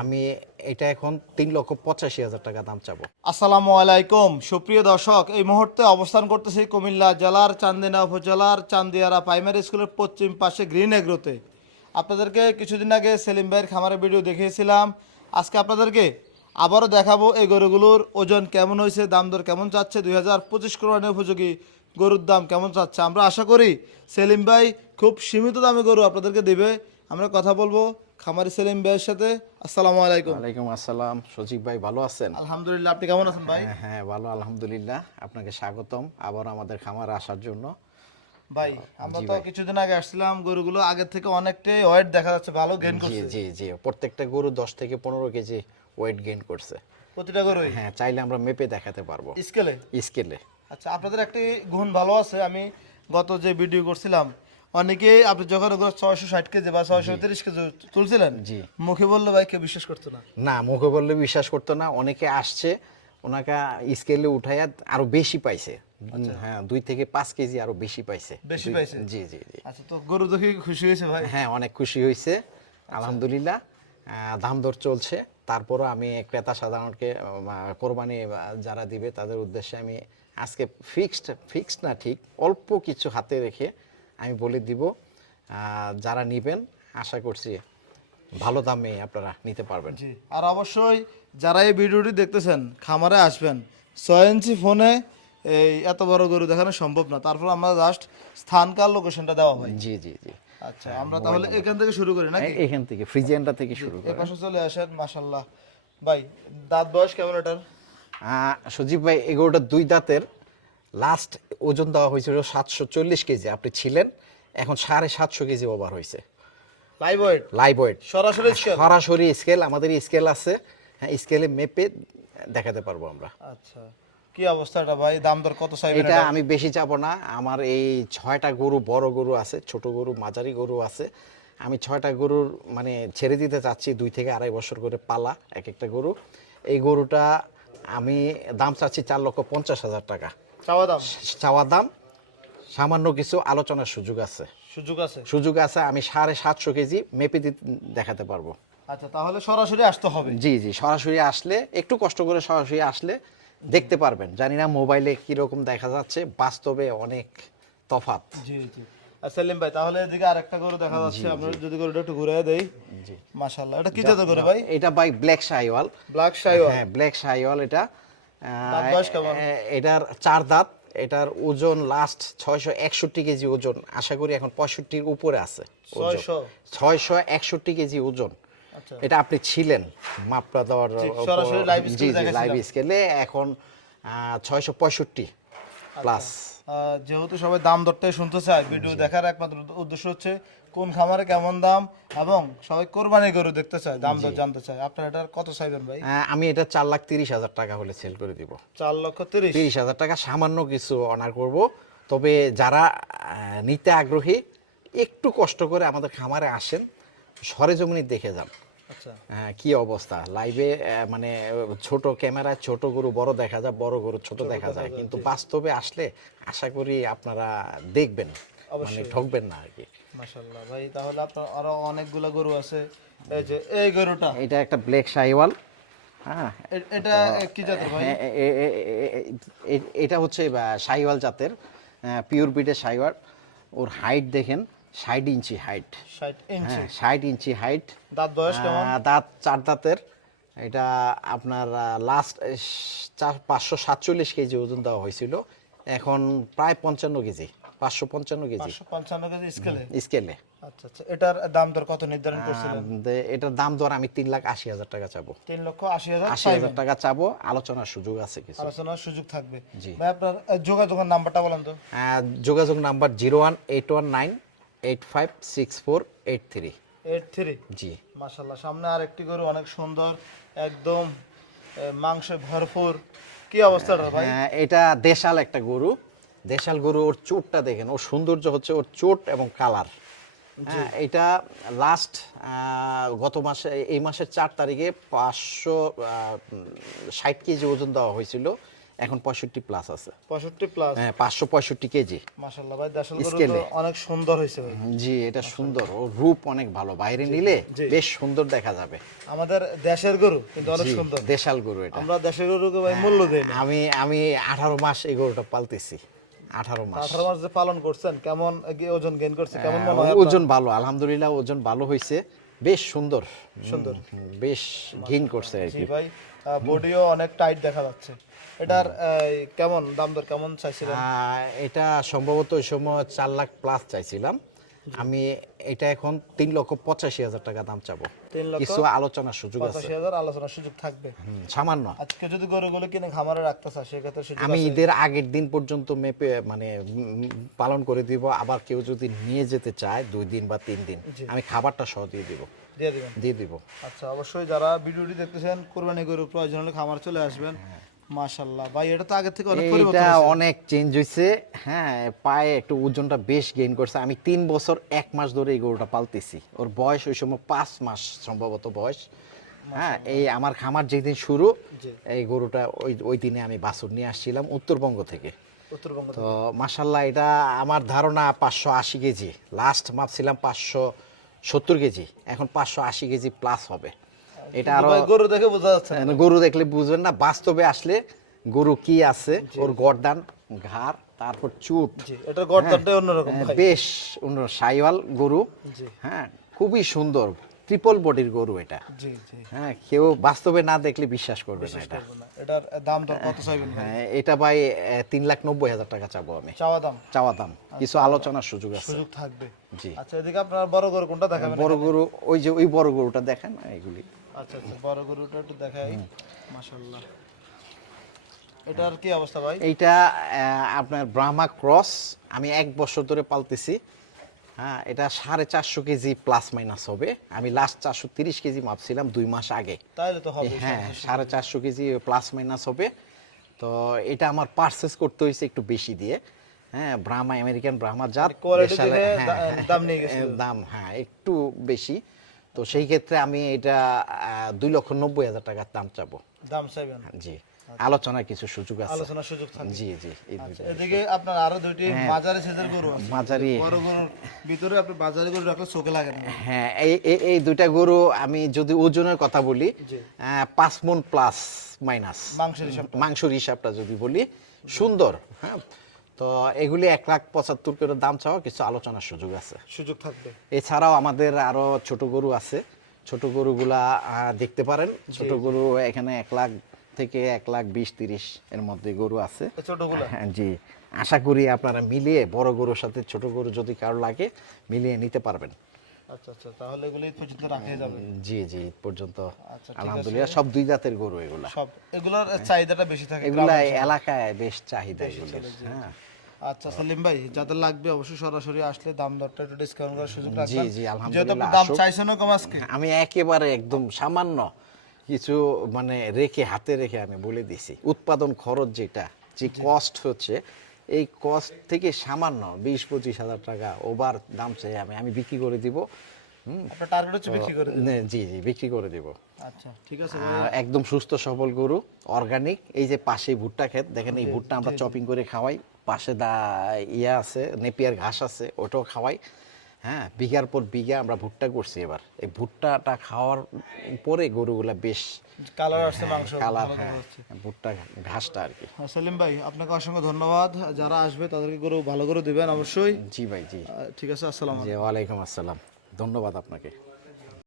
আমি এটা এখন তিন লক্ষ পঁচাশি হাজার টাকা দাম চাবো। আসসালামু আলাইকুম। সুপ্রিয় দর্শক, এই মুহূর্তে অবস্থান করতেছি কুমিল্লা জেলার চান্দিনা উপজেলার চান্দিয়ারা প্রাইমারি স্কুলের পশ্চিম পাশে গ্রিন এগ্রোতে। আপনাদেরকে কিছুদিন আগে সেলিম ভাইয়ের খামারের ভিডিও দেখিয়েছিলাম। আজকে আপনাদেরকে আবারও দেখাবো এই গরুগুলোর ওজন কেমন হয়েছে, দাম দর কেমন চাচ্ছে, দুই হাজার পঁচিশ কোরবানি উপযোগী গরুর দাম কেমন চাচ্ছে। আমরা আশা করি সেলিম ভাই খুব সীমিত দামে গরু আপনাদেরকে দেবে। আমরা কথা বলব খামারি সেলিম ভাইয়ের সাথে আসসালামু আলাইকুম। ওয়ালাইকুম আসসালাম। সজীব ভাই ভালো আছেন? আলহামদুলিল্লাহ আপনি কেমন আছেন ভাই? হ্যাঁ, হ্যাঁ ভালো আলহামদুলিল্লাহ। আপনাকে স্বাগতম আবার আমাদের খামার আসার জন্য। ভাই আমরা তো কিছুদিন আগে আসছিলাম গরুগুলো আগের থেকে অনেকটাই ওয়েট দেখা যাচ্ছে ভালো গেইন করছে। জি জি। প্রত্যেকটা গরু দশ থেকে পনেরো কেজি ওয়েট গেইন করছে। প্রতিটা গরুই? হ্যাঁ চাইলে আমরা মেপে দেখাতে পারব। স্কেলে? স্কেলে। আচ্ছা আপনাদের একটি গুণ ভালো আছে। আমি গত যে ভিডিও করছিলাম অনেকেই আপনি যখন ওগুলো ছয়শো ষাট কেজি বা ছয়শো তিরিশ কেজি তুলছিলেন জি। মুখে বললে ভাই কেউ বিশ্বাস করতো না। না মুখে বললে বিশ্বাস করতো না। অনেকে আসছে ওনাকে স্কেলে উঠাইয়া আরও বেশি পাইছে। হ্যাঁ দুই থেকে পাঁচ কেজি আরও বেশি পাইছে। বেশি পাইছে? জি জি জি। আচ্ছা তো গরু দেখে খুশি হয়েছে ভাই? হ্যাঁ অনেক খুশি হয়েছে আলহামদুলিল্লাহ। দাম দর চলছে। তারপরও আমি ক্রেতা সাধারণকে কোরবানি যারা দিবে তাদের উদ্দেশ্যে আমি আজকে ফিক্সড ফিক্সড না ঠিক অল্প কিছু হাতে রেখে আমি বলে দিব যারা নিবেন আশা করছি ভালো দামে আপনারা নিতে পারবেন। জি আর অবশ্যই যারা এই ভিডিওটি দেখতেছেন খামারে আসবেন ছয় ইঞ্চি ফোনে এই এত বড় গরু দেখানো সম্ভব না। তারপর আমরা জাস্ট স্থানকাল লোকেশনটা দেওয়া হয়। জি জি জি। আচ্ছা আমরা তাহলে এখান থেকে শুরু করি নাকি? এখান থেকে ফ্রিজিয়ানটা থেকে শুরু করে পাশে চলে আসেন মাশাল্লাহ ভাই দাঁত বয়স কেমন এটার? সজীব ভাই এগারোটা দুই দাঁতের। লাস্ট ওজন দেওয়া হয়েছিল সাতশো চল্লিশ কেজি আপনি ছিলেন এখন সাড়ে সাতশো কেজি ওভার হয়েছে। লাইভ ওয়েট লাইভ ওয়েট সরাসরি সরাসরি স্কেল আমাদের স্কেল আছে। হ্যাঁ স্কেলে মেপে দেখাতে পারব আমরা। আচ্ছা কি অবস্থা এটা ভাই? দাম দর কত চাইবেন এটা এটা? আমি বেশি চাবো না। আমার এই ছয়টা গরু বড় গরু আছে ছোট গরু মাঝারি গরু আছে। আমি ছয়টা গরুর মানে ছেড়ে দিতে চাচ্ছি দুই থেকে আড়াই বছর করে পালা এক একটা গরু। এই গরুটা আমি দাম চাচ্ছি চার লক্ষ পঞ্চাশ হাজার টাকা। চাওয়া দাম? চাওয়া দাম? সামান্য কিছু আলোচনার সুযোগ আছে। সুযোগ আছে? সুযোগ আছে আমি সাড়ে সাতশো কেজি মেপে দিতে দেখাতে পারব। আচ্ছা তাহলে সরাসরি আসতে হবে। জি জি সরাসরি আসলে একটু কষ্ট করে সরাসরি আসলে দেখতে পারবেন। জানি না মোবাইলে কীরকম দেখা যাচ্ছে বাস্তবে অনেক তফাত জি জি। সেলিম ভাই তাহলে এদিকে আরেকটা গরু দেখা যাচ্ছে। আমরা যদি গরুটা একটু ঘুরে দেই মাশাআল্লাহ এটা কি জাতের গরু ভাই? এটা বাই ব্ল্যাক শাইওয়াল ব্ল্যাক শাইওয়াল হ্যাঁ ব্ল্যাক শাইওয়াল এটা। এটার চার দাঁত এটার ওজন লাস্ট ছয়শো একষট্টি কেজি ওজন। আশা করি এখন পঁয়ষট্টির উপরে আছে ছয়শো? একষট্টি কেজি ওজন। আচ্ছা। এটা আপনি ছিলেন মাপটা দেওয়ার জি, উপর- সরাসরি live scale জি জি লাইভ স্কেলে এখন ছয়শো পঁয়ষট্টি। প্লাস যেহেতু সবাই দাম দরটাই শুনতে চায় ভিডিও দেখার একমাত্র উদ্দেশ্য হচ্ছে কোন খামারে কেমন দাম এবং সবাই কোরবানি গরু দেখতে চায় দাম দর জানতে চায়। আপনার এটার কত চাইবেন ভাই? আমি এটা চার লাখ তিরিশ হাজার টাকা হলে সেল করে দিব। চার লক্ষ তিরিশ? তিরিশ হাজার টাকা সামান্য কিছু অনার করব। তবে যারা নিতে আগ্রহী একটু কষ্ট করে আমাদের খামারে আসেন সরেজমিনি দেখে যান। আচ্ছা হ্যাঁ, কি অবস্থা? লাইভে মানে ছোট ক্যামেরায় ছোট গরু বড় দেখা যায় বড় গরু ছোট দেখা যায়। কিন্তু বাস্তবে আসলে আশা করি আপনারা দেখবেন মানে ঠকবেন না আর কি। মাশাল্লাহ ভাই তাহলে আপনার আরও অনেকগুলা গরু আছে। এই যে এই গরুটা। এটা একটা ব্ল্যাক শাইওয়াল হ্যাঁ এটা কি জাতের ভাই? এ- এটা হচ্ছে শাইওয়াল জাতের পিওর বিটের শাইওয়াল ওর হাইট দেখেন ষাট ইঞ্চি হাইট হ্যাঁ ষাট ইঞ্চি হাইট দাঁত বয়স দাঁত চার দাঁতের। এটা আপনার লাস্ট চার পাঁচশো সাতচল্লিশ কেজি ওজন দেওয়া হয়েছিল। এখন প্রায় পঞ্চান্ন কেজি পাঁচশো পঞ্চান্ন কেজি। পঞ্চান্ন কেজি স্কেলে স্কেলে আচ্ছা আচ্ছা এটার দাম দর কত নির্ধারণ করছিলেন? এটার দাম দর আমি তিন লাখ আশি হাজার টাকা চাবো। তিন লক্ষ আশি হাজার আশি হাজার টাকা চাবো আলোচনার সুযোগ আছে কিছু। আলোচনার সুযোগ থাকবে। জি। ভাই আপনার যোগাযোগের নাম্বারটা বলেন তো। যোগাযোগ number zero one eight one nine eight five six four eight three eight three জি। মাশাল্লাহ সামনে আর একটি গরু অনেক সুন্দর একদম মাংসে ভরপুর। কি অবস্থাটা ভাই? হ্যাঁ, এটা দেশাল একটা গরু। দেশাল গরু ওর চোটটা দেখেন ওর সৌন্দর্য হচ্ছে ওর চোট এবং কালার। হ্যাঁ এটা লাস্ট গত মাসে এই মাসের চার তারিখে পাঁচশো ষাট কেজি ওজন দেওয়া হয়েছিল। এখন পঁয়ষট্টি প্লাস আছে। পঁয়ষট্টি প্লাস হ্যাঁ পাঁচশো পঁয়ষট্টি কেজি। ভাই দেশাল গরু তো স্কেলে। অনেক সুন্দর হয়েছে ভাই। জি এটা সুন্দর। ও রূপ অনেক ভালো। বাইরে নিলে বেশ সুন্দর দেখা যাবে। আমাদের দেশের গরু কিন্তু অনেক সুন্দর। দেশাল গরু এটা। আমরা দেশের গরুকে ভাই মূল্য দেই না। আমি আমি আঠারো মাস এই গরুটা পালতেছি। আঠারো মাস। আঠারো মাস যে পালন করছেন কেমন ওজন গেইন করছে কেমন মনে হয় হ্যাঁ, ওজন ভালো আলহামদুলিল্লাহ ওজন ভালো হয়েছে। বেশ সুন্দর। সুন্দর। বেশ ঘিন করছে আর কি। ভাই বডিও অনেক টাইট দেখা যাচ্ছে। এটার কেমন দাম দর কেমন চাইছিলেন? এটা সম্ভবত ওই সময় চার লাখ প্লাস চাইছিলাম। আমি এটা এখন তিন লক্ষ পঁচাশি হাজার টাকা দাম চাবো। কিছু আলোচনার সুযোগ আছে। হাজার আলোচনার সুযোগ থাকবে। সামান্য। আজকে যদি গরুগুলো কিনে খামারে রাখতে চায় সেক্ষেত্রে আমি ঈদের আগের দিন পর্যন্ত মেপে মানে পালন করে দিব। আবার কেউ যদি নিয়ে যেতে চায় দুই দিন বা তিন দিন আমি খাবারটা সহ দিয়ে দিব। দিয়ে দিবেন। দিয়ে দিব। আচ্ছা অবশ্যই যারা ভিডিওটি দেখতেছেন কোরবানি গরু প্রয়োজন হলে খামার চলে আসবেন। মাশাল্লাহ ভাই এটা তো আগের থেকে অনেক পরিবর্তন এইটা অনেক চেঞ্জ হয়েছে হ্যাঁ পায়ে একটু ওজনটা বেশ গেইন করছে। আমি তিন বছর এক মাস ধরে এই গরুটা পালতেছি। ওর বয়স ওই সময় পাঁচ মাস সম্ভবত বয়স। হ্যাঁ এই আমার খামার যেদিন শুরু এই গরুটা ওই ওই দিনে আমি বাছুর নিয়ে আসছিলাম উত্তরবঙ্গ থেকে। উত্তরবঙ্গ তো মাসাল্লাহ এটা আমার ধারণা পাঁচশো আশি কেজি। লাস্ট মাপছিলাম পাঁচশো সত্তর কেজি। এখন পাঁচশো আশি কেজি প্লাস হবে। এটা আরও ভাই গরু দেখে বোঝা যাচ্ছে না। হ্যাঁ, গরু দেখলে বুঝবেন না বাস্তবে আসলে গরু কি আছে ওর গরদান ঘাড় তারপর চুট। এটার গর্দানটাই অন্যরকম হ্যাঁ, বেশ অন্য সাইওয়াল গরু হ্যাঁ খুবই সুন্দর ট্রিপল বডির গরু এটা। হ্যাঁ কেউ বাস্তবে না দেখলে বিশ্বাস করবে না এটা। এটার দাম দর কত চাইবেন হ্যাঁ এটা ভাই তিন লাখ নব্বই হাজার টাকা চাবো আমি। চাওয়া দাম? চাওয়া দাম। কিছু আলোচনার সুযোগ আছে। সুযোগ থাকবে। জি। আচ্ছা এদিকে আপনার বড় গরু কোনটা দেখাবেন বড় গরু ওই যে ওই বড় গরুটা দেখেন এগুলি। আচ্ছা আচ্ছা বড় গরুটা একটু দেখাই। মাশাআল্লাহ। এটার কি অবস্থা ভাই? এইটা আপনার ব্রাহ্মা ক্রস আমি এক বছর ধরে পালতেছি। হ্যাঁ এটা সাড়ে চারশো কেজি প্লাস মাইনাস হবে। আমি লাস্ট চারশো তিরিশ কেজি মাপছিলাম দুই মাস আগে। তাইলে তো হবে হ্যাঁ সাড়ে চারশো কেজি প্লাস মাইনাস হবে। তো এটা আমার করতে হয়েছে একটু বেশি দিয়ে। হ্যাঁ ব্রাহ্মা আমেরিকান ব্রাহ্মা জাত। দেখে হ্যাঁ, হ্যাঁ, দাম হ্যাঁ একটু বেশি। তো সেই ক্ষেত্রে আমি এটা দুই লক্ষ নব্বই হাজার টাকার দাম চাবো। দাম চাইবেন? জি। আলোচনার কিছু সুযোগ আছে। আলোচনার সুযোগ থাকবে জি জি আচ্ছা, এদিকে আপনার আরও দুইটি মাঝারি সাইজের গরু আছে। মাঝারি। বড় গরুর ভিতরে আপনি বাজারে গরু রাখলে চোখে লাগে না। হ্যাঁ এই এই- এই দুইটা গরু আমি যদি ওজনের কথা বলি জি। আহ, পাঁচ মন প্লাস মাইনাস। মাংসের হিসাব মাংসর হিসাবটা যদি বলি সুন্দর হ্যাঁ। তো এগুলি এক লাখ পঁচাত্তর করে দাম চাওয়া কিছু আলোচনার সুযোগ আছে। সুযোগ থাকবে। এছাড়াও আমাদের আরও ছোট গরু আছে। ছোট গরুগুলা দেখতে পারেন। ছোট গরু এখানে এক লাখ থেকে এক লাখ বিশ তিরিশ এর মধ্যে গরু আছে। হ্যাঁ জি। আশা করি আপনারা মিলিয়ে বড় গরুর সাথে ছোট গরু যদি কারও লাগে মিলিয়ে নিতে পারবেন। আচ্ছা আচ্ছা। তাহলে এগুলো পর্যন্ত রাখে যাবে। জি জি পর্যন্ত। আচ্ছা, আলহামদুলিল্লাহ সব দুই জাতের গরু এগুলা। সব। এগুলোর চাহিদাটা বেশি থাকে এগুলা এলাকায় বেশ চাহিদা এগুলো হ্যাঁ। আচ্ছা সালিম ভাই যাদের লাগবে অবশ্যই সরাসরি আসলে দাম দরটা একটু ডিসকাউন্ট করার সুযোগ রাখবেন। জি জি আলহামদুলিল্লাহ দাম চাইছেন কম আজকে। আমি একেবারে একদম সামান্য কিছু মানে রেখে হাতে রেখে আমি বলে দিছি। উৎপাদন খরচ যেটা যে কস্ট হচ্ছে এই কস্ট থেকে সামান্য বিশ পঁচিশ হাজার টাকা ওভার দাম চাই আমি আমি বিক্রি করে দিব। আপনার টার্গেট হচ্ছে বিক্রি করে। জি জি বিক্রি করে দিব। আচ্ছা ঠিক আছে। একদম সুস্থ সবল গরু অর্গানিক এই যে পাশে ভুট্টা ক্ষেত দেখেন এই ভুট্টা আমরা চপিং করে খাওয়াই পাশে দা ইয়া আছে নেপিয়ার ঘাস আছে ওটাও খাওয়াই। হ্যাঁ বিঘার পর বিঘা আমরা ভুট্টা করছি এবার। এই ভুট্টাটা খাওয়ার পরে গরুগুলা বেশ কালার আসছে মাংস কালার হ্যাঁ। ভুট্টা ঘাসটা আর কি। হ্যাঁ, সেলিম ভাই আপনাকে অসংখ্য ধন্যবাদ। যারা আসবে তাদেরকে গরু ভালো করে দিবেন অবশ্যই। জি ভাই জি। ঠিক আছে আসসালাম জি ওয়ালাইকুম আসসালাম। ধন্যবাদ আপনাকে।